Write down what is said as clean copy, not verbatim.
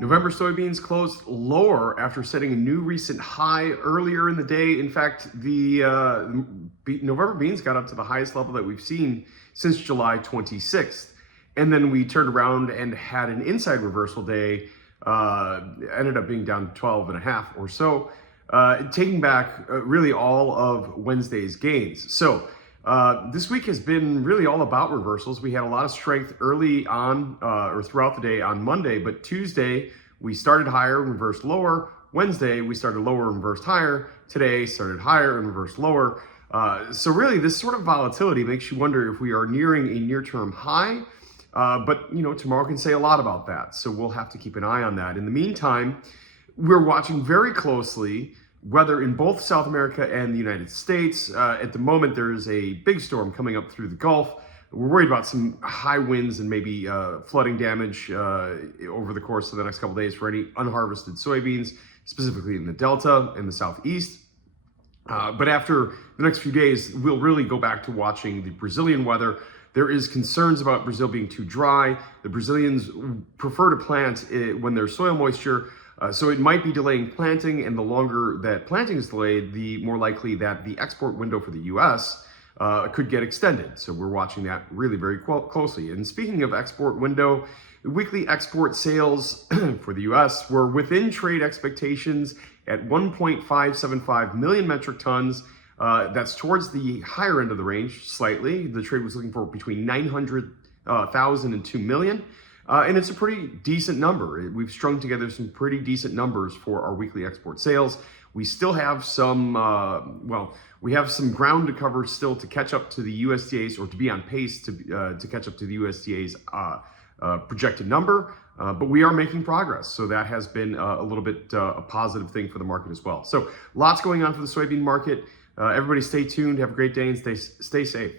November soybeans closed lower after setting a new recent high earlier in the day. In fact, the November beans got up to the highest level that we've seen since July 26th. And then we turned around and had an inside reversal day, ended up being down 12 and a half or so, taking back really all of Wednesday's gains. So this week has been really all about reversals. We had a lot of strength early on or throughout the day on Monday, but Tuesday we started higher and reversed lower. Wednesday we started lower and reversed higher. Today started higher and reversed lower. So really this sort of volatility makes you wonder if we are nearing a near-term high. But tomorrow can say a lot about that. So we'll have to keep an eye on that. In the meantime, we're watching very closely weather in both South America and the United States. At the moment, there is a big storm coming up through the Gulf. We're worried about some high winds and maybe flooding damage over the course of the next couple of days for any unharvested soybeans, specifically in the Delta and the Southeast. But after the next few days, we'll really go back to watching the Brazilian weather. There is concerns about Brazil being too dry. The Brazilians prefer to plant when there's soil moisture, so it might be delaying planting, and the longer that planting is delayed, the more likely that the export window for the U.S. Could get extended. So we're watching that really very closely. And speaking of export window, the weekly export sales for the U.S. were within trade expectations at 1.575 million metric tons. That's towards the higher end of the range slightly. The trade was looking for between 900,000 and 2 million. And it's a pretty decent number. We've strung together some pretty decent numbers for our weekly export sales. We still have some, we have some ground to cover still to catch up to the USDA's, or to be on pace to catch up to the USDA's projected number. But we are making progress. So that has been a little bit a positive thing for the market as well. So lots going on for the soybean market. Everybody stay tuned, have a great day, and stay safe.